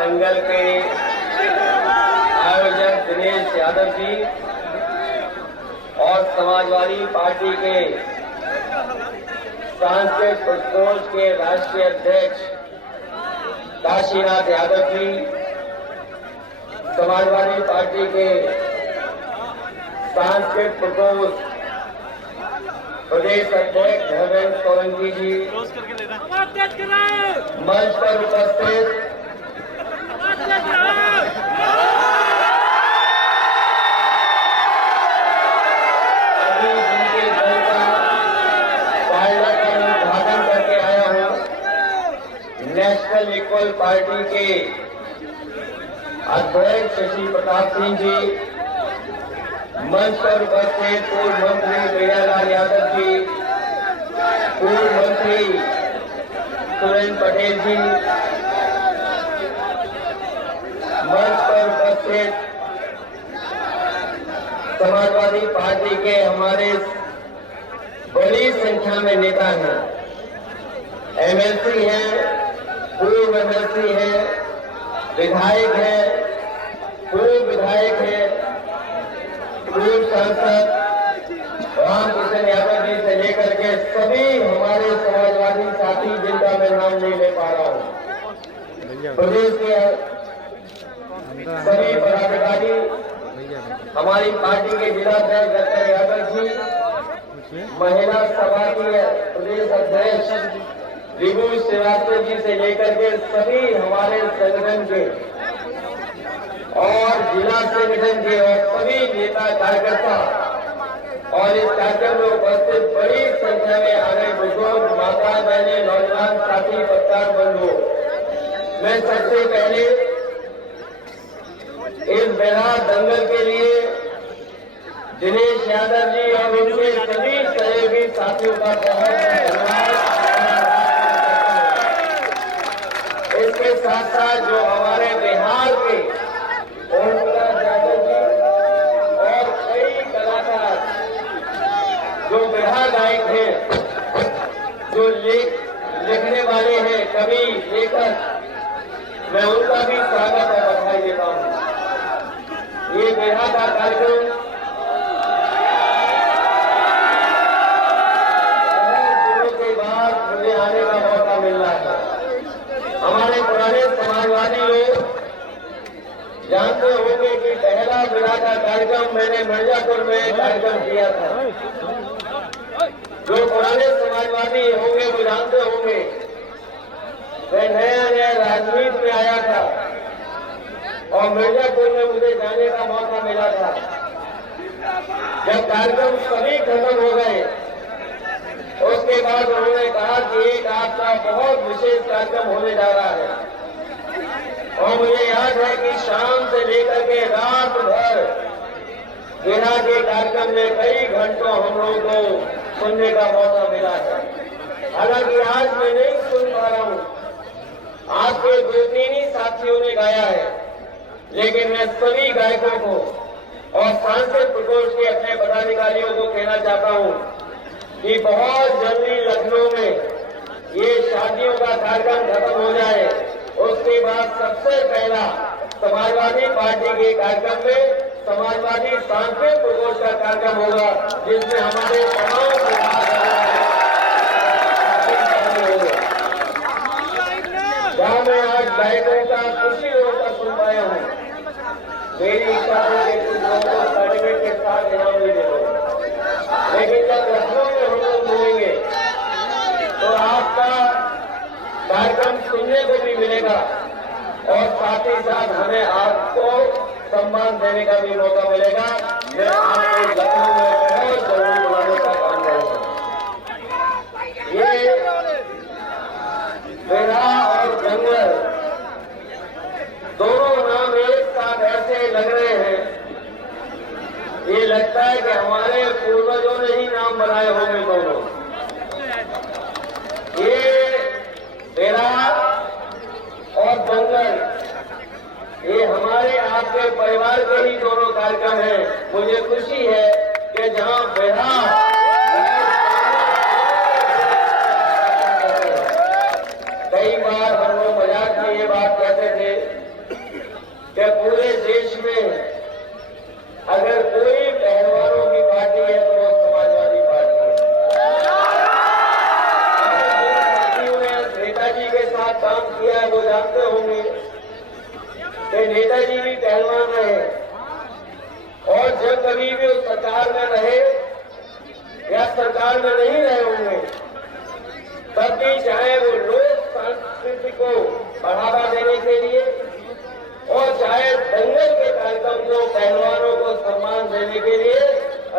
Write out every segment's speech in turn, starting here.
दंगल के आयोजक दिनेश यादव जी और समाजवादी पार्टी के सांस्कृतिक प्रकोष्ठ के राष्ट्रीय अध्यक्ष काशीनाथ यादव जी, समाजवादी पार्टी के सांस्कृतिक प्रकोष्ठ प्रदेश अध्यक्ष धर्मेंद्र सोलंकी जी, मंच पर उपस्थित अभी जिनके दल का पायलट का उद्घाटन करके आया हूं, नेशनल इक्वल पार्टी के अध्यक्ष शशि प्रताप सिंह जी, मंच पर उपस्थित पूर्व मंत्री दयालाल यादव जी, पूर्व मंत्री सुरेंद्र पटेल जी, मंच पर उपस्थित समाजवादी पार्टी के हमारे बड़ी संख्या में नेता हैं, एमएलसी हैं, पूर्व एमएलसी हैं, विधायक हैं, पूर्व विधायक हैं, पूर्व सांसद रामकिशन यादव जी से लेकर के सभी हमारे समाजवादी साथी जिनका मैं नाम नहीं ले पा रहा हूं, प्रदेश के सभी पदाधिकारी, हमारी पार्टी के जिलाध्यक्ष डॉक्टर यादव जी, महिला सभा के प्रदेश अध्यक्ष विभू श्रीवास्तव जी से लेकर के सभी हमारे संगठन के और जिला संगठन के और सभी नेता कार्यकर्ता और इस कार्यक्रम में उपस्थित बड़ी संख्या में आ गए बुजुर्ग, माता बहने, नौजवान साथी, पत्रकार बंधु, मैं सबसे पहले इस बेरा दंगल के लिए दिनेश यादव जी और उनके सभी सहयोगी साथियों का बहुत धन्यवाद। इसके साथ साथ जो हमारे बिहार के ओमप्रकाश यादव जी और कई कलाकार जो बिरहा गायक हैं, जो लिखने वाले हैं, कवि, लेखक, मैं उनका भी स्वागत और बधाई देता हूं। ये बिरहा का कार्यक्रम बहुत दिनों के बाद मुझे आने का मौका मिल रहा है। हमारे पुराने समाजवादी लोग जानते होंगे कि पहला बिरहा का कार्यक्रम मैंने मिर्जापुर में कार्यक्रम किया था। जो पुराने समाजवादी होंगे वो जानते होंगे, मैं नया नया राजनीति में आया था और मिर्जापुर में मुझे जाने का मौका मिला था। जब कार्यक्रम सभी खत्म हो गए, उसके बाद उन्होंने कहा कि एक आपका बहुत विशेष कार्यक्रम होने जा रहा है और मुझे याद है कि शाम से लेकर के रात भर बिरहा के कार्यक्रम में कई घंटों हम लोगों को सुनने का मौका मिला है। हालांकि आज मैं नहीं सुन पा रहा हूं, आपके दो तीन ही साथियों ने गाया है, लेकिन मैं सभी गायकों को और सांस्कृतिक प्रकोष्ठ के अपने पदाधिकारियों को कहना चाहता हूं कि बहुत जल्दी लखनऊ में ये शादियों का कार्यक्रम खत्म हो जाए, उसके बाद सबसे पहला समाजवादी पार्टी के कार्यक्रम में समाजवादी सांस्कृतिक प्रकोष्ठ का कार्यक्रम होगा, जिसमें हमारे तमाम जहां मैं आज गायकों का खुशी होकर सुन पाया हूं। मेरी इच्छा है कि कुछ लोगों को सर्टिफिकेट के साथ इनाम भी दे दो, लेकिन जब लखनऊ में हम लोग मिलेंगे तो आपका कार्यक्रम सुनने को भी मिलेगा और साथ ही साथ हमें आपको सम्मान देने का भी मौका मिलेगा। मैं आपको लखनऊ में बहुत जल्दी बुलाने का काम करूंगा। ये बिरहा और दंगल दोनों नाम एक साथ ऐसे लग रहे हैं, ये लगता है कि हमारे पूर्वजों ने ही नाम बनाए होंगे दोनों। ये बिरहा और दंगल ये हमारे आपके परिवार के ही दोनों कार्यक्रम हैं। मुझे खुशी है कि जहां बिरहा कई बार हम लोग मजाक में ये बात कहते थे काम किया है वो जानते होंगे कि नेताजी भी पहलवान रहे और जब कभी भी उस सरकार में रहे या सरकार में नहीं रहे होंगे तब भी चाहे वो लोक संस्कृति को बढ़ावा देने के लिए और चाहे दंगल के कार्यक्रम को पहलवानों को सम्मान देने के लिए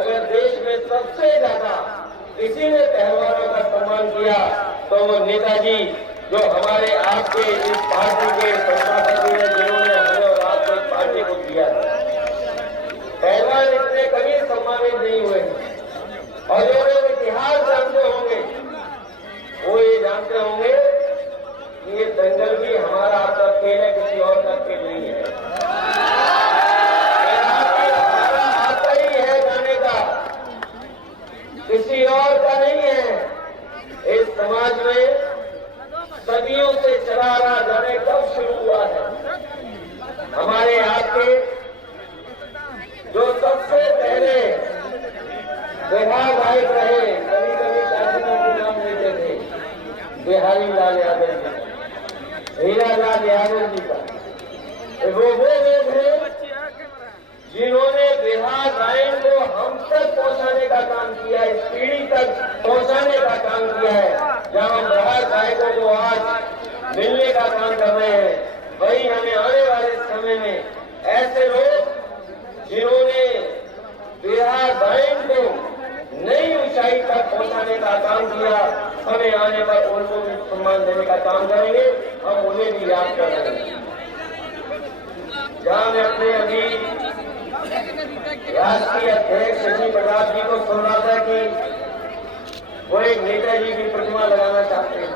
अगर देश में सबसे ज्यादा किसी ने पहलवानों का सम्मान किया तो वो नेताजी जो हमारे आपके इस पार्टी के संस्थापक हैं जिन्होंने हमें और आपको इस पार्टी को दिया है। पहलवान इतने कभी सम्मानित नहीं हुए और जो लोग इतिहास जानते होंगे वो ये जानते होंगे कि ये दंगल भी हमारा आपका खेल है, किसी और का खेल नहीं है। हमारा आपका ही है गाने का, किसी और का नहीं है। इस समाज में सदियों से चला रहा जाने कब शुरू हुआ है। हमारे आपके जो सबसे पहले बिहार गायक रहे, कभी कभी काशीनाथ के नाम लेते थे, बिहारी लाल यादव जी, हीरा लाल यादव जी का वो लोग हैं जिन्होंने बिहार गायन को हम तक पहुंचाने का काम किया, इस पीढ़ी तक पहुंचाने का काम किया है। जब हम बिहार गायकों को आज मिलने का काम कर रहे हैं, वही हमें आने वाले समय में ऐसे लोग जिन्होंने बिहार गायन को नई ऊंचाई तक पहुंचाने का काम किया, हमें आने पर उनको भी सम्मान देने का काम करेंगे। हम उन्हें भी याद कर रहे हैं। जहां मैं अपने अभी राष्ट्रीय अध्यक्ष शशि प्रताप जी को सुन रहा था कि वो एक नेताजी की प्रतिमा लगाना चाहते हैं।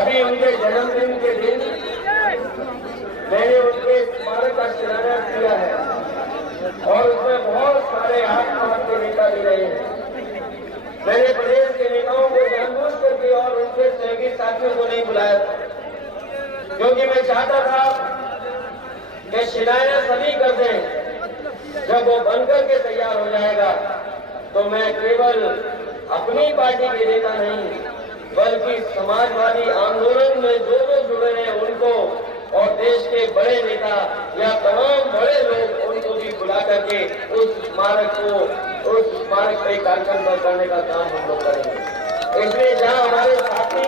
अभी उनके जन्मदिन के दिन मैंने उनके स्मारक का शिलान्यास किया है और उसमें बहुत सारे आसपास के नेता भी रहे हैं। मैंने प्रदेश के नेताओं को जानबूझ करके और उनके सहयोगी साथियों को नहीं बुलाया था, क्योंकि मैं चाहता था कि शिलान्यास सभी कर दें। जब वो बनकर के तैयार हो जाएगा तो मैं केवल अपनी पार्टी के नेता नहीं बल्कि समाजवादी आंदोलन में जो लोग जुड़े हैं उनको और देश के बड़े नेता या तमाम बड़े लोग उनको भी बुला करके उस स्मारक पे कार्यक्रम करने का काम हम लोग करेंगे। इसलिए जहां हमारे साथी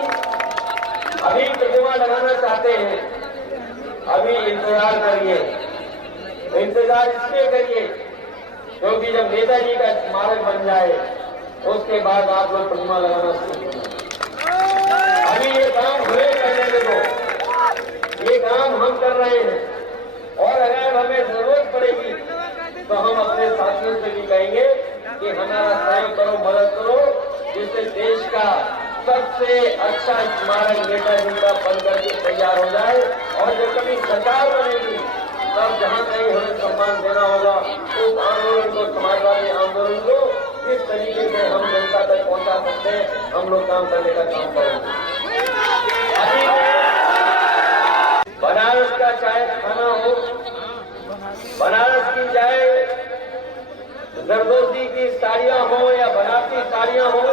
अभी प्रतिमा लगाना चाहते हैं, अभी इंतजार करिए। इंतजार इसलिए करिए क्योंकि जब नेताजी का स्मारक बन जाए उसके बाद आप लोग प्रतिमा लगाना शुरू करें। अभी ये काम हुए करने दो, ये काम हम कर रहे हैं और अगर हमें जरूरत पड़ेगी तो हम अपने साथियों से भी कहेंगे कि हमारा सहयोग करो, मदद करो, जिससे देश का सबसे अच्छा स्मारक नेताजी का बनकर के तैयार हो जाए। और जब कभी सरकार बनेगी तब जहां कहीं हमें सम्मान देना होगा उस आंदोलन को, समाजवादी आंदोलन को किस तरीके से हम जनता तक पहुंचा सकते हैं, हम लोग काम करने का काम करेंगे। बनारस का चाहे खाना हो, बनारस की चाहे जरदोजी की साड़ियां हो या बनारसी साड़ियां हो,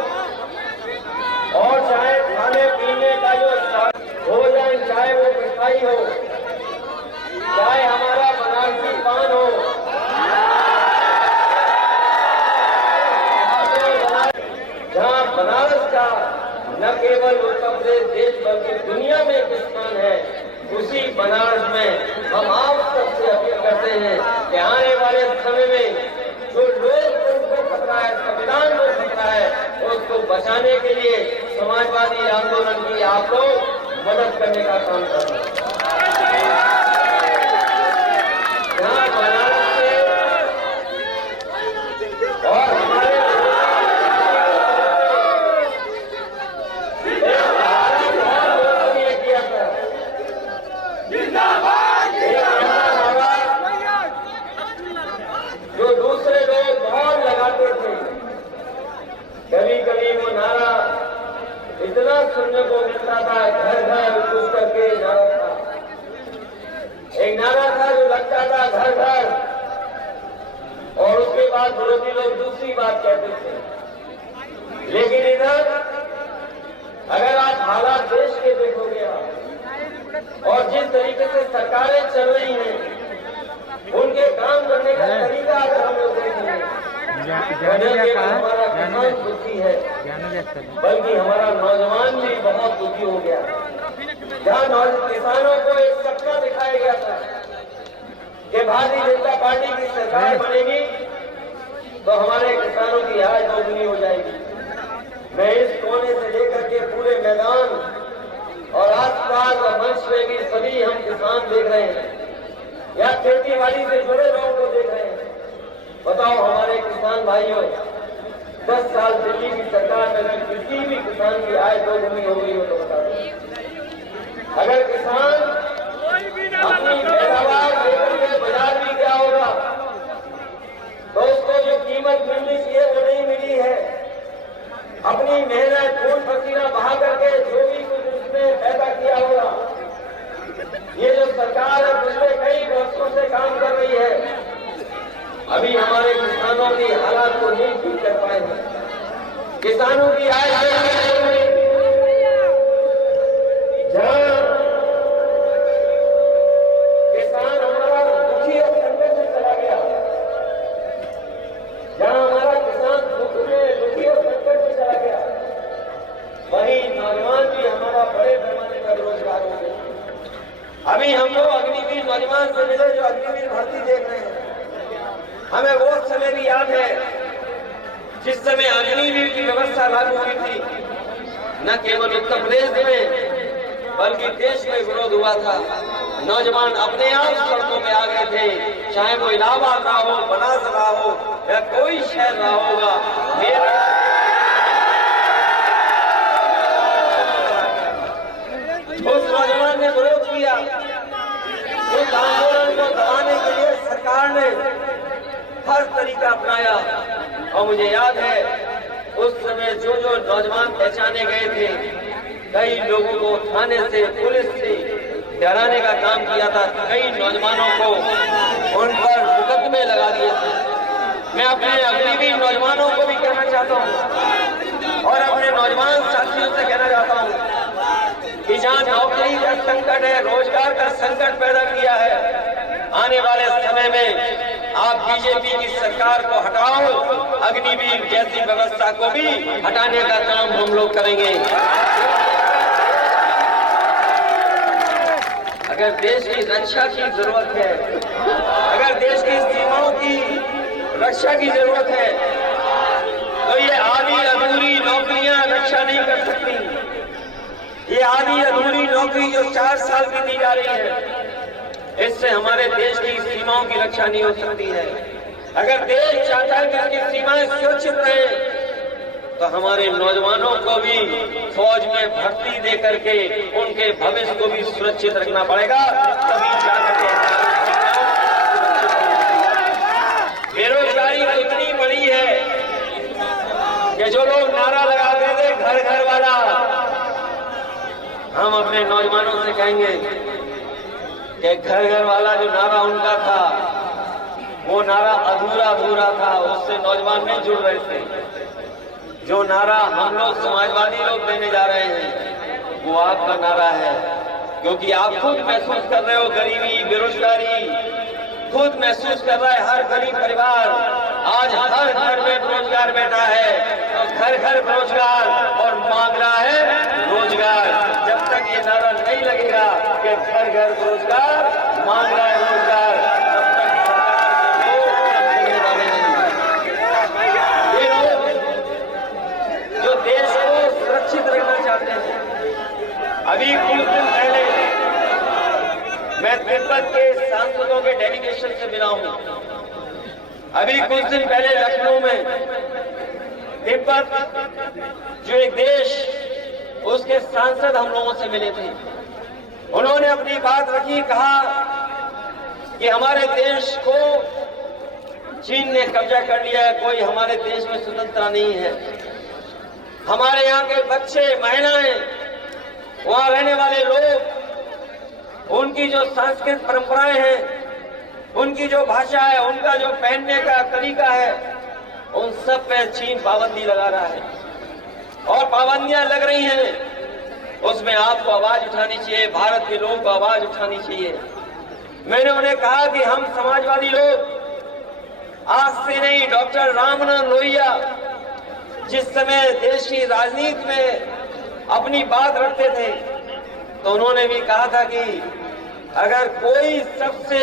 और चाहे खाने पीने का जो भोजन, चाहे वो मिठाई हो, चाहे हमारा बनारसी पान हो, जहां बनारस का न केवल उत्तर प्रदेश देश बल्कि दुनिया में एक स्थान है, उसी बनारस में हम आप सबसे अपील करते हैं कि आने वाले समय में जो लोकतंत्र को खतरा है, संविधान को खतरा है, उसको बचाने के लिए समाजवादी आंदोलन की आप लोग मदद करने का काम कर रहे हैं। जहां बनारस से और हमारे किया था, जो दूसरे लोग बहुत लगाते थे, कभी कभी वो नारा इतना सुनने को मिलता था, घर घर घुस करके नारा था। एक नारा था जो लगता था घर घर, और उसके बाद विरोधी लोग दूसरी बात कहते थे। लेकिन इधर अगर आप हालात देश के देखोगे, और जिस तरीके से सरकारें चल रही हैं, उनके काम करने का तरीका अगर हम लोग देखेंगे, हमारा किसान दुखी है, बल्कि हमारा नौजवान भी बहुत दुखी हो गया। जहाँ किसानों को एक सपना दिखाया गया था कि भारतीय जनता पार्टी की सरकार बनेगी तो हमारे किसानों की आय दोगुनी हो जाएगी। मैं इस कोने से लेकर के पूरे मैदान और आसपास और मंच में भी सभी हम किसान देख रहे हैं, या खेती बाड़ी से जुड़े लोगों को देख रहे हैं। बताओ हमारे किसान भाइयों, 10 साल दिल्ली की सरकार में अगर किसी भी किसान की आय दोगुनी हो गई हो तो बता दो। अगर किसान अपनी पैदावार लेकर के बाजार में क्या होगा, तो उसको जो कीमत मिलनी चाहिए वो नहीं मिली है। अपनी मेहनत खून पसीना बहा करके जो भी कुछ उसने पैदा किया होगा, ये जो सरकार है पिछले कई वर्षों से काम कर रही है, अभी हमारे किसानों की हालात को नहीं ठीक कर पाए हैं। किसानों की आय जहां किसान हमारा दुखी और संकट में चला गया, जहां हमारा किसान दुखी और संकट में चला गया, वहीं नौजवान भी हमारा बड़े पैमाने पर रोजगार हो गया। अभी हम लोग अग्निवीर नौजवान से मिले जो अग्निवीर भर्ती देख रहे हैं। हमें वो समय भी याद है जिस समय अग्निवीर की व्यवस्था लागू हुई थी। न केवल उत्तर प्रदेश में बल्कि देश में विरोध हुआ था। नौजवान अपने आप सड़कों में आ गए थे, चाहे वो इलाहाबाद रहा हो, बनारस रहा हो या कोई शहर रहा होगा। उस नौजवान ने विरोध किया। उस आंदोलन को दबाने के लिए सरकार ने हर तरीका अपनाया। और मुझे याद है उस समय जो जो नौजवान पहचाने गए थे, कई लोगों को थाने से पुलिस से डराने का काम किया था। कई नौजवानों को उन पर मुकदमे लगा दिए थे। मैं अपने अग्निवीर नौजवानों को भी कहना चाहता हूँ और अपने नौजवान साथियों से कहना चाहता हूँ कि जहाँ नौकरी का संकट है, रोजगार का संकट पैदा किया है, आने वाले समय में आप बीजेपी की सरकार को हटाओ, अग्निवीर जैसी व्यवस्था को भी हटाने का काम हम लोग करेंगे। अगर देश की रक्षा की जरूरत है, अगर देश की सीमाओं की रक्षा की जरूरत है, तो ये आधी अधूरी नौकरियां रक्षा नहीं कर सकती। ये आधी अधूरी नौकरी जो 4 साल की दी जा रही है, इससे हमारे देश की सीमाओं की रक्षा नहीं हो सकती है। अगर देश चाहता है कि उसकी सीमाएं सुरक्षित रहे, तो हमारे नौजवानों को भी फौज में भर्ती दे करके उनके भविष्य को भी सुरक्षित रखना पड़ेगा, तभी जाकर बेरोजगारी तो इतनी बड़ी है कि जो लोग नारा लगाते थे घर घर वाला, हम अपने नौजवानों से कहेंगे कि घर घर वाला जो नारा उनका था, वो नारा अधूरा अधूरा था, उससे नौजवान नहीं जुड़ रहे थे। जो नारा हम लोग समाजवादी लोग देने जा रहे हैं, वो आपका नारा है, क्योंकि आप खुद महसूस कर रहे हो गरीबी, बेरोजगारी, खुद महसूस कर रहा है हर गरीब परिवार। आज हर घर में रोजगार बैठा है, तो घर घर रोजगार और मांग रहा है रोजगार। जब तक ये नारा नहीं लगेगा कि घर घर रोजगार मांग रहा है रोजगार, तब तक सरकार के लोग वाले नहीं। ये लोग जो देश को सुरक्षित रखना चाहते हैं, अभी कुछ दिन पहले मैं तिब्बत के सांसदों के डेलीगेशन से मिला हूं। अभी कुछ दिन पहले लखनऊ में तिब्बत जो एक देश, उसके सांसद हम लोगों से मिले थे। उन्होंने अपनी बात रखी, कहा कि हमारे देश को चीन ने कब्जा कर लिया है, कोई हमारे देश में स्वतंत्रता नहीं है। हमारे यहाँ के बच्चे, महिलाएं, वहां रहने वाले लोग, उनकी जो सांस्कृतिक परंपराएं हैं, उनकी जो भाषा है, उनका जो पहनने का तरीका है, उन सब पे चीन पाबंदी लगा रहा है। और पाबंदियां लग रही हैं उसमें आपको आवाज उठानी चाहिए, भारत के लोगों को आवाज उठानी चाहिए। मैंने उन्हें कहा कि हम समाजवादी लोग आज से नहीं, डॉक्टर राममनोहर लोहिया जिस समय देश की राजनीति में अपनी बात रखते थे तो उन्होंने भी कहा था कि अगर कोई सबसे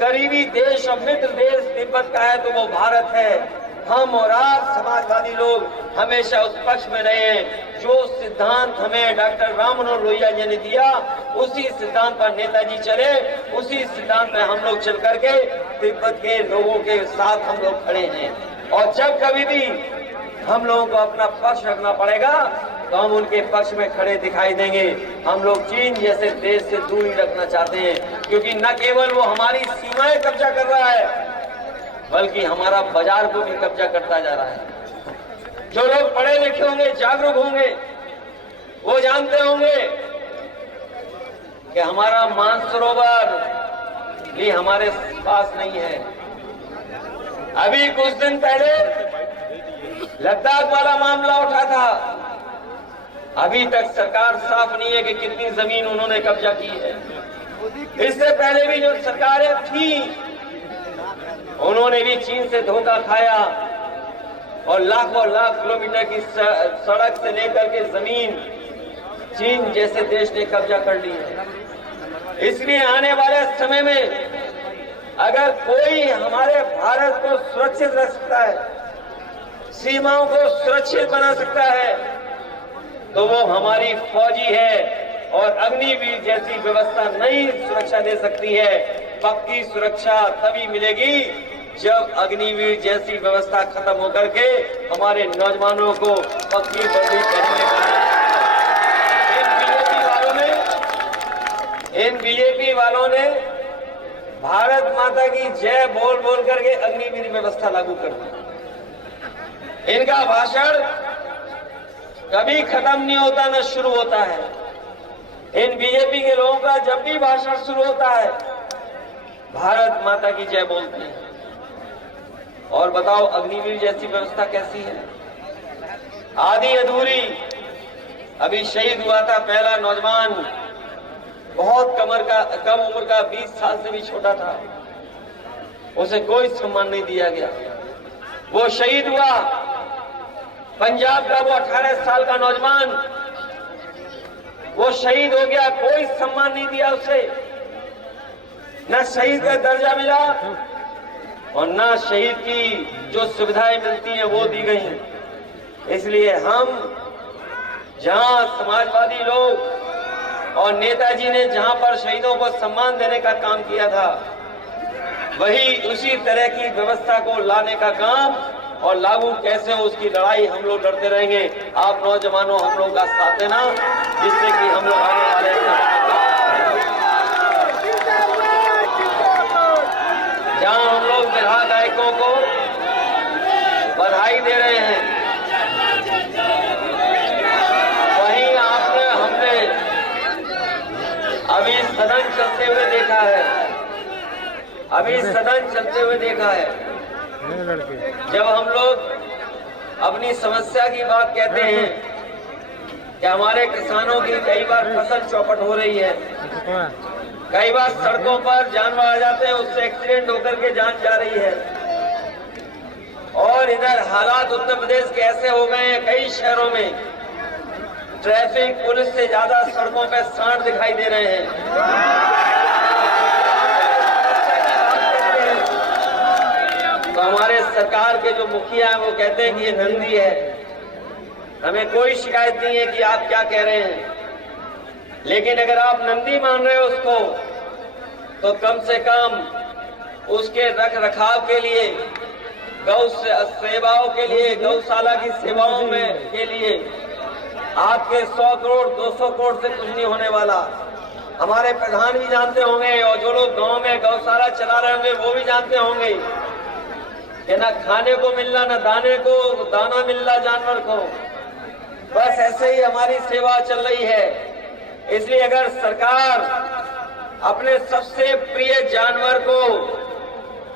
करीबी देश और मित्र देश तिब्बत का है तो वो भारत है। हम और आप समाजवादी लोग हमेशा उस पक्ष में रहे हैं। जो सिद्धांत हमें डॉक्टर राममनोहर लोहिया जी ने दिया उसी सिद्धांत पर नेताजी चले, उसी सिद्धांत पर हम लोग चल करके तिब्बत के लोगों के साथ हम लोग खड़े हैं। और जब कभी भी हम लोगों को अपना पक्ष रखना पड़ेगा तो हम उनके पक्ष में खड़े दिखाई देंगे। हम लोग चीन जैसे देश से दूरी रखना चाहते हैं, क्योंकि न केवल वो हमारी सीमाएं कब्जा कर रहा है बल्कि हमारा बाजार को भी कब्जा करता जा रहा है। जो लोग पढ़े लिखे होंगे, जागरूक होंगे, वो जानते होंगे कि हमारा मानसरोवर भी हमारे पास नहीं है। अभी कुछ दिन पहले लद्दाख वाला मामला उठा था, अभी तक सरकार साफ नहीं है कि कितनी जमीन उन्होंने कब्जा की है। इससे पहले भी जो सरकारें थी उन्होंने भी चीन से धोखा खाया और लाखों लाख किलोमीटर की सड़क से लेकर के जमीन चीन जैसे देश ने कब्जा कर ली है। इसलिए आने वाले समय में अगर कोई हमारे भारत को सुरक्षित रख सकता है, सीमाओं को सुरक्षित बना सकता है, तो वो हमारी फौजी है। और अग्निवीर जैसी व्यवस्था नई सुरक्षा दे सकती है। पक्की सुरक्षा तभी मिलेगी जब अग्निवीर जैसी व्यवस्था खत्म होकर के हमारे नौजवानों को पक्की बंदी करने इन बीजेपी वालों ने भारत माता की जय बोल बोल करके अग्निवीर व्यवस्था लागू कर दी। इनका भाषण कभी खत्म नहीं होता, न शुरू होता है। इन बीजेपी के लोगों का जब भी भाषण शुरू होता है भारत माता की जय बोलते हैं। और बताओ अग्निवीर जैसी व्यवस्था कैसी है? आधी अधूरी। अभी शहीद हुआ था पहला नौजवान, बहुत कम उम्र का, 20 साल से भी छोटा था, उसे कोई सम्मान नहीं दिया गया। वो शहीद हुआ। पंजाब का वो 18 साल का नौजवान वो शहीद हो गया, कोई सम्मान नहीं दिया उसे, न शहीद का दर्जा मिला और न शहीद की जो सुविधाएं मिलती हैं वो दी गई। इसलिए हम जहां समाजवादी लोग और नेताजी ने जहां पर शहीदों को सम्मान देने का काम किया था, वही उसी तरह की व्यवस्था को लाने का काम और लागू कैसे हो उसकी लड़ाई हम लोग लड़ते रहेंगे। आप नौजवानों हम लोग का साथ देना, जिससे कि हम लोग आने वाले जहां हम लोग बिरहा गायकों को बधाई दे रहे हैं, वहीं हमने अभी सदन चलते हुए देखा है, जब हम लोग अपनी समस्या की बात कहते हैं कि हमारे किसानों की कई बार फसल चौपट हो रही है, कई बार सड़कों पर जानवर आ जाते हैं, उससे एक्सीडेंट होकर के जान जा रही है। और इधर हालात उत्तर प्रदेश के ऐसे हो गए हैं, कई शहरों में ट्रैफिक पुलिस से ज्यादा सड़कों पर सांड दिखाई दे रहे हैं। तो हमारे सरकार के जो मुखिया हैं वो कहते हैं कि ये नंदी है, हमें कोई शिकायत नहीं है कि आप क्या कह रहे हैं, लेकिन अगर आप नंदी मान रहे हो उसको, तो कम से कम उसके रख रखाव के लिए, गौ सेवाओं के लिए, गौशाला की सेवाओं में के लिए आपके 100 करोड़ 200 करोड़ से कुछ नहीं होने वाला। हमारे प्रधान भी जानते होंगे और जो लोग गांव में गौशाला चला रहे होंगे वो भी जानते होंगे कि ना खाने को मिल रहा, ना दाना मिल रहा जानवर को। बस ऐसे ही हमारी सेवा चल रही है। इसलिए अगर सरकार अपने सबसे प्रिय जानवर को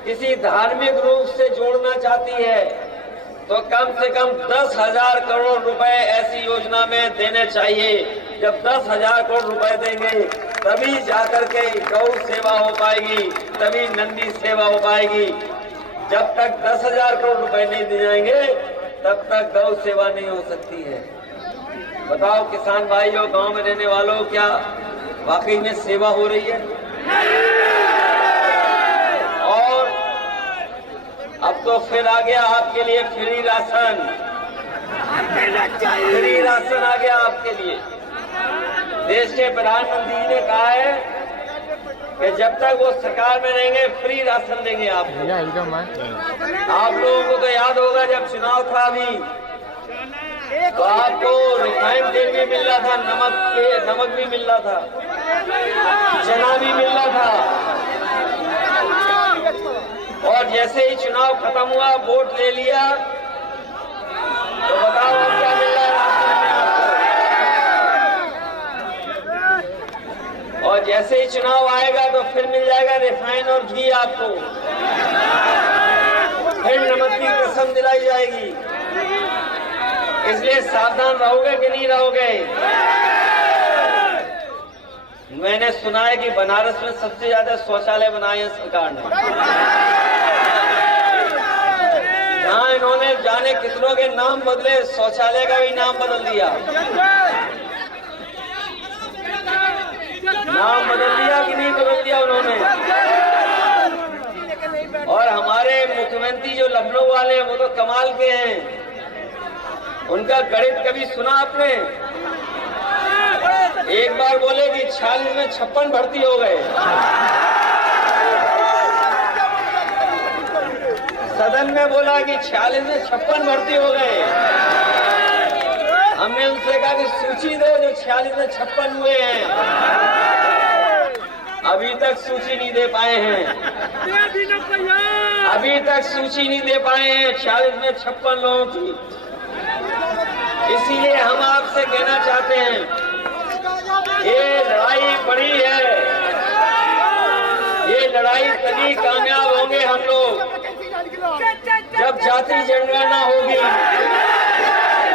किसी धार्मिक रूप से जोड़ना चाहती है तो कम से कम 10,000 करोड़ रुपए ऐसी योजना में देने चाहिए। जब 10,000 करोड़ रुपए देंगे तभी जाकर के गौ सेवा हो पाएगी, तभी नंदी सेवा हो पाएगी। जब तक 10,000 करोड़ रुपए नहीं दिए जाएंगे तब तक गौ सेवा नहीं हो सकती है। बताओ किसान भाइयों, गांव में रहने वालों, क्या वाकई में सेवा हो रही है? और अब तो फिर आ गया आपके लिए फ्री राशन, फ्री राशन आ गया आपके लिए। देश के प्रधानमंत्री जी ने कहा है कि जब तक वो सरकार में रहेंगे फ्री राशन देंगे आपको। आप लोगों को तो याद होगा जब चुनाव था अभी, तो आपको रिफाइंड तेल भी मिल रहा था, नमक भी मिल रहा था, चना भी मिल रहा था। और जैसे ही चुनाव खत्म हुआ, वोट ले लिया, तो बताओ अब क्या मिल रहा है आपको? और जैसे ही चुनाव आएगा तो फिर मिल जाएगा रिफाइन और घी आपको, फिर नमक की कसम दिलाई जाएगी। इसलिए सावधान रहोगे कि नहीं रहोगे? मैंने सुना है कि बनारस में सबसे ज्यादा शौचालय बनाए हैं सरकार ने। जहां इन्होंने जाने कितनों के नाम बदले, शौचालय का भी नाम बदल दिया। नाम बदल दिया कि नहीं बदल दिया उन्होंने? और हमारे मुख्यमंत्री जो लखनऊ वाले हैं वो तो कमाल के हैं। उनका गणित कभी सुना आपने? एक बार बोले कि 46 में 56 भर्ती हो गए। सदन में बोला कि 46 में 56 भर्ती हो गए। हमने उनसे कहा कि सूची दो जो 46 में 56 हुए हैं। अभी तक सूची नहीं दे पाए हैं, अभी तक सूची नहीं दे पाए हैं 46 में 56 लोगों की। इसीलिए हम आपसे कहना चाहते हैं, ये लड़ाई बड़ी है, ये लड़ाई तभी कामयाब होंगे हम लोग जब जाति जनगणना होगी।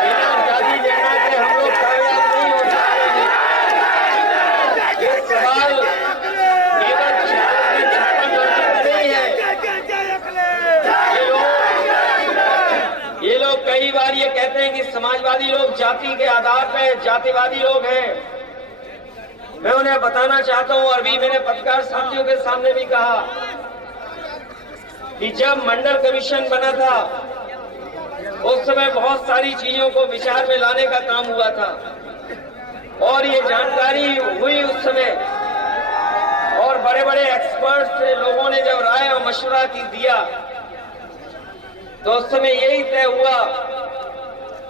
बिना जाति जनगणना के हम लोग कामयाब नहीं हो सकते। ये सवाल केवल 46 में 56 भर्ती नहीं है। ये लोग कई बार ये कहते हैं कि समाजवादी लोग जाति के आधार पर जातिवादी लोग हैं। मैं उन्हें बताना चाहता हूं, और भी मैंने पत्रकार साथियों के सामने भी कहा कि जब मंडल कमीशन बना था उस समय बहुत सारी चीजों को विचार में लाने का काम हुआ था, और ये जानकारी हुई उस समय, और बड़े बड़े एक्सपर्ट्स लोगों ने जब राय और मशवरा दिया तो उस समय यही तय हुआ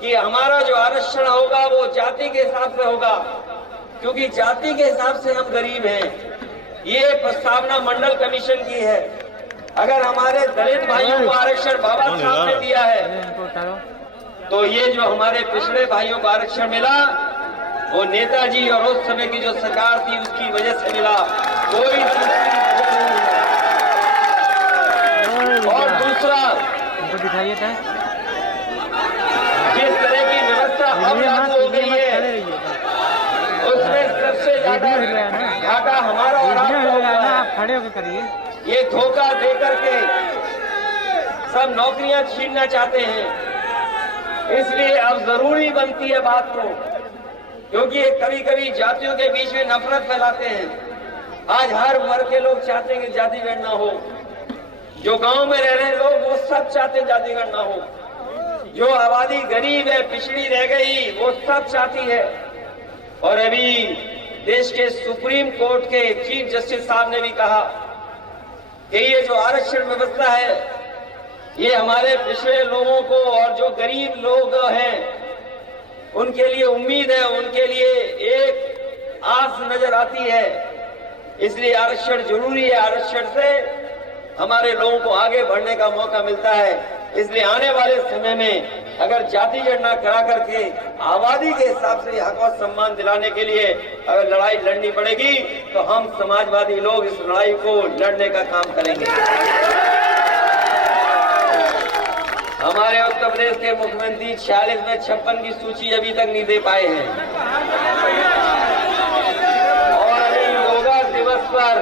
कि हमारा जो आरक्षण होगा वो जाति के हिसाब से होगा, क्योंकि जाति के हिसाब से हम गरीब हैं। ये प्रस्तावना मंडल कमीशन की है। अगर हमारे दलित भाइयों को आरक्षण बाबा साहब ने दिया है तो ये जो हमारे पिछड़े भाइयों को आरक्षण मिला वो नेताजी और उस समय की जो सरकार थी उसकी वजह से मिला, कोई और दूसरा दिखाइए जिस तरह की व्यवस्था अब लागू हो गई है उसमें सबसे ज्यादा घाटा हमारा और आपका हुआ है। आप खड़े होकर करिए। ये धोखा दे करके सब नौकरियां छीनना चाहते हैं, इसलिए अब जरूरी बनती है बात को, क्योंकि ये कभी कभी जातियों के बीच में नफरत फैलाते हैं। आज हर वर्ग के लोग चाहते हैं कि जाति गणना हो, जो गांव में रह रहे लोग वो सब चाहते हैं जाति गणना हो, जो आबादी गरीब है पिछड़ी रह गई वो सब चाहती है। और अभी देश के सुप्रीम कोर्ट के चीफ जस्टिस साहब ने भी कहा कि ये जो आरक्षण व्यवस्था है ये हमारे पिछड़े लोगों को और जो गरीब लोग हैं उनके लिए उम्मीद है, उनके लिए एक आस नजर आती है। इसलिए आरक्षण जरूरी है, आरक्षण से हमारे लोगों को आगे बढ़ने का मौका मिलता है। इसलिए आने वाले समय में अगर जाति गणना करा करके आबादी के हिसाब से हक और सम्मान दिलाने के लिए अगर लड़ाई लड़नी पड़ेगी तो हम समाजवादी लोग इस लड़ाई को लड़ने का काम करेंगे। हमारे उत्तर प्रदेश के मुख्यमंत्री 46 में 56 की सूची अभी तक नहीं दे पाए हैं। पर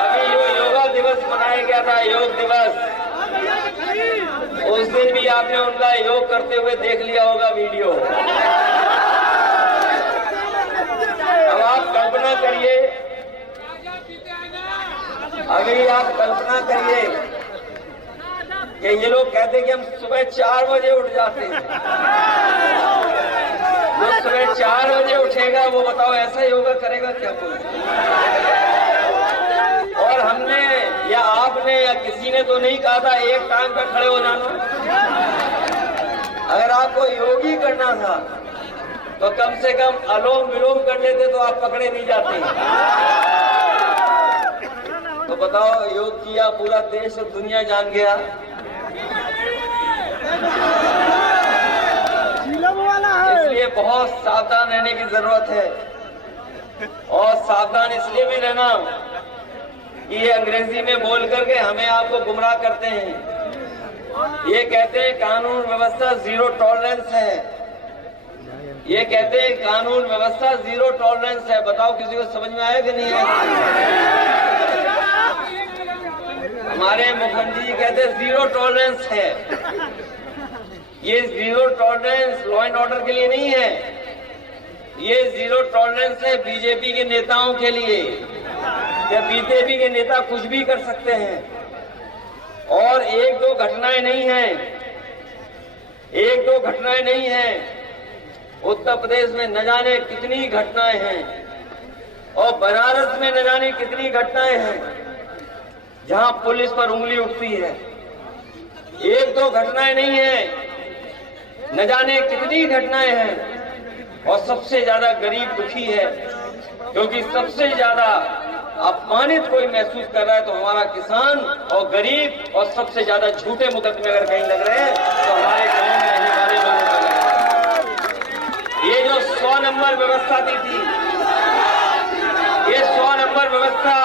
अभी जो योगा दिवस मनाया गया था, योग दिवस, उस दिन भी आपने उनका योग करते हुए देख लिया होगा वीडियो। अब आप कल्पना करिए, अभी आप कल्पना करिए कि ये लोग कहते हैं कि हम सुबह 4 बजे उठ जाते हैं। जो सुबह 4 बजे उठेगा वो बताओ ऐसा योगा करेगा क्या कोई? और हमने या आपने या किसी ने तो नहीं कहा था एक टाइम पर खड़े हो जाना। अगर आपको योगी करना था तो कम से कम अनुलोम विलोम कर लेते तो आप पकड़े नहीं जाते। तो बताओ, योग किया, पूरा देश और दुनिया जान गया। इसलिए बहुत सावधान रहने की जरूरत है, और सावधान इसलिए भी रहना कि ये अंग्रेजी में बोल करके हमें आपको गुमराह करते हैं। ये कहते हैं कानून व्यवस्था जीरो टॉलरेंस है, ये कहते हैं कानून व्यवस्था जीरो टॉलरेंस है। बताओ किसी को समझ में आया कि नहीं है? हमारे मुख्यमंत्री जी कहते हैं जीरो टॉलरेंस है। ये zero tolerance law and order के लिए नहीं है, ये जीरो टॉलरेंस है बीजेपी के नेताओं के लिए। या बीजेपी के नेता कुछ भी कर सकते हैं, और एक दो घटनाएं नहीं हैं, एक दो घटनाएं नहीं हैं। उत्तर प्रदेश में न जाने कितनी घटनाएं हैं, और बनारस में न जाने कितनी घटनाएं हैं जहां पुलिस पर उंगली उठती है। एक दो घटनाएं नहीं है, न जाने कितनी घटनाएं हैं। और सबसे ज्यादा गरीब दुखी है, क्योंकि सबसे ज्यादा अपमानित कोई महसूस कर रहा है तो हमारा किसान और गरीब, और सबसे ज्यादा झूठे मुकदमे अगर कहीं लग रहे हैं तो हमारे गांव में रहने वाले लोगों को लग रहे हैं। ये जो 100 नंबर व्यवस्था दी थी, ये 100 नंबर व्यवस्था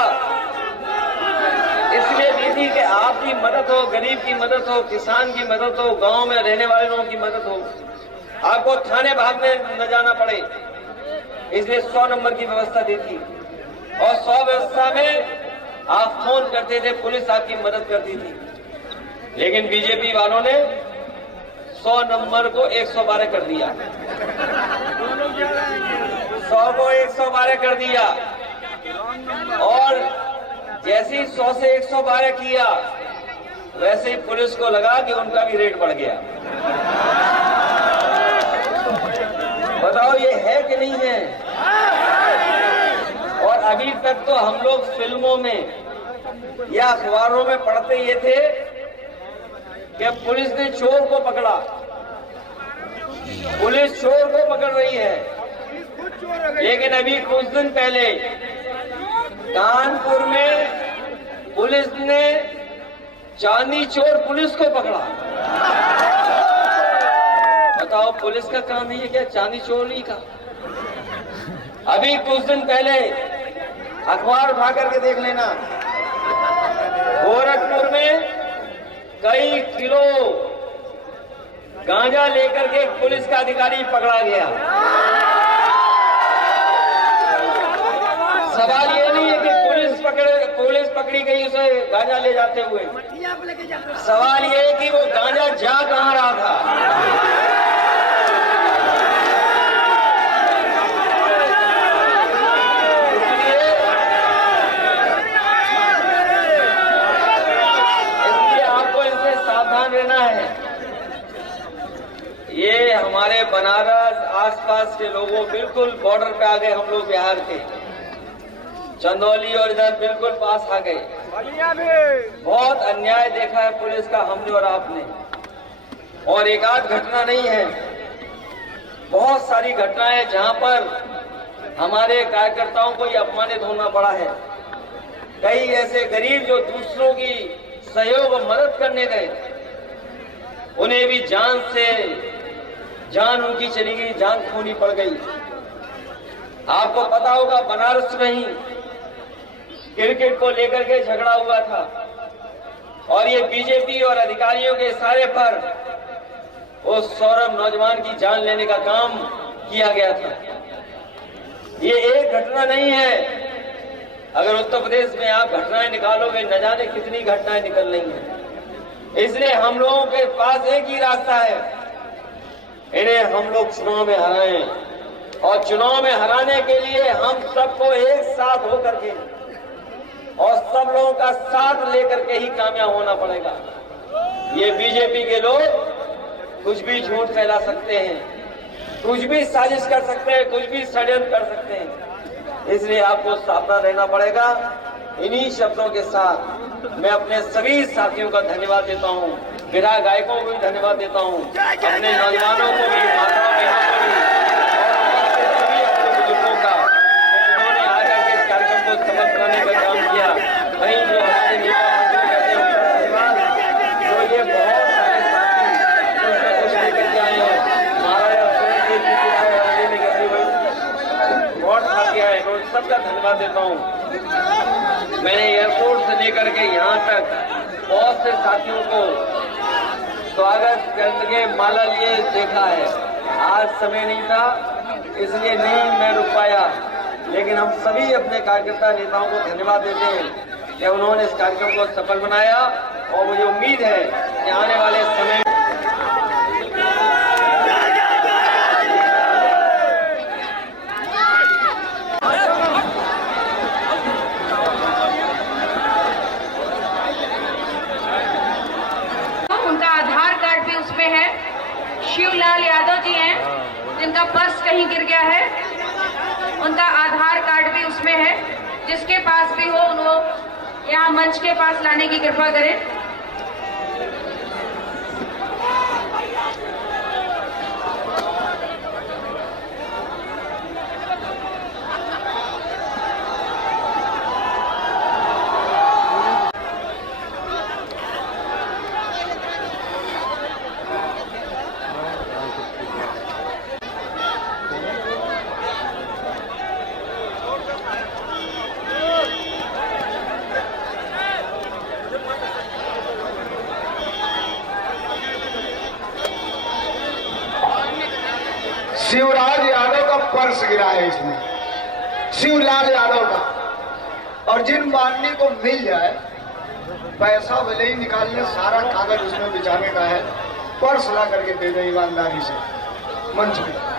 इसलिए दी थी कि आपकी मदद हो, गरीब की मदद हो, किसान की मदद हो, गांव में रहने वाले लोगों की मदद हो, आपको थाने भागने न जाना पड़े, इसलिए 100 नंबर की व्यवस्था दी थी। और 100 व्यवस्था में आप फोन करते थे, पुलिस आपकी मदद करती थी। लेकिन बीजेपी वालों ने 100 नंबर को 112 कर दिया, 100 को 112 कर दिया। और जैसे ही 100 से 112 किया, वैसे ही पुलिस को लगा कि उनका भी रेट बढ़ गया। बताओ ये है कि नहीं है? और अभी तक तो हम लोग फिल्मों में या अखबारों में पढ़ते ये थे कि पुलिस ने चोर को पकड़ा, पुलिस चोर को पकड़ रही है। लेकिन अभी कुछ दिन पहले कानपुर में पुलिस ने चांदी चोर पुलिस को पकड़ा। बताओ, पुलिस का काम है ये क्या चांदी चोरी का? अभी कुछ दिन पहले अखबार उठा करके देख लेना, गोरखपुर में कई किलो गांजा लेकर के पुलिस का अधिकारी पकड़ा गया। सवाल ये नहीं है कि पुलिस पकड़ी गई उसे गांजा ले जाते हुए, सवाल ये है कि वो गांजा जा कहां रहा था। इसलिए आपको इनसे सावधान रहना है। ये हमारे बनारस आसपास के लोगों, बिल्कुल बॉर्डर पे आ गए हम लोग बिहार के, चंदौली और इधर बिल्कुल पास आ गए। बहुत अन्याय देखा है पुलिस का हमने और आपने, और एक आध घटना नहीं है, बहुत सारी घटनाएं जहां पर हमारे कार्यकर्ताओं को ये अपमानित होना पड़ा है। कई ऐसे गरीब जो दूसरों की सहयोग और मदद करने गए, उन्हें भी जान उनकी चली गई, जान खोनी पड़ गई। आपको पता होगा बनारस में ही क्रिकेट को लेकर के झगड़ा हुआ था, और ये बीजेपी और अधिकारियों के इशारे पर उस सौरभ नौजवान की जान लेने का काम किया गया था। ये एक घटना नहीं है। अगर उत्तर प्रदेश में आप घटनाएं निकालोगे, न जाने कितनी घटनाएं निकल रही हैं। इसलिए हम लोगों के पास एक ही रास्ता है, इन्हें हम लोग चुनाव में हराएं। और चुनाव में हराने के लिए हम सबको एक साथ होकर के और सब लोगों का साथ लेकर के ही कामयाब होना पड़ेगा। ये बीजेपी के लोग कुछ भी झूठ फैला सकते हैं, कुछ भी साजिश कर सकते हैं, कुछ भी षड्यंत्र कर सकते हैं। इसलिए आपको सावधान रहना पड़ेगा। इन्हीं शब्दों के साथ मैं अपने सभी साथियों का धन्यवाद देता हूं, विधा गायकों को भी धन्यवाद देता हूं, अपने नौजवानों को भी, माताओं बहनों को भी, और सभी अपने बुजुर्गों का, जिन्होंने आकर के इस कार्यक्रम को सफल बनाने का काम किया। वहीं जो हमारे नेता मंत्री कहते हैं उनका धन्यवाद, जो ये बहुत सारे साथी कुछ न कुछ लेकर के आए हैं। बहुत साथी आए, मैं उन सबका धन्यवाद देता हूँ। मैंने एयरपोर्ट से लेकर के यहाँ तक बहुत से साथियों को स्वागत करके माला लिए देखा है। आज समय नहीं था, इसलिए नहीं मैं रुक पाया, लेकिन हम सभी अपने कार्यकर्ता नेताओं को धन्यवाद देते हैं कि उन्होंने इस कार्यक्रम को सफल बनाया। और मुझे उम्मीद है कि आने वाले समय शिवलाल यादव जी हैं, जिनका पर्स कहीं गिर गया है, उनका आधार कार्ड भी उसमें है। जिसके पास भी हो उनको यहाँ मंच के पास लाने की कृपा करें। शिवराज यादव का पर्स गिरा है इसमें, शिवलाल यादव का। और जिन माननी को मिल जाए, पैसा भले ही निकालने, सारा कागज उसमें बिछाने का है, पर्स ला करके दे दे ईमानदारी से मंच में।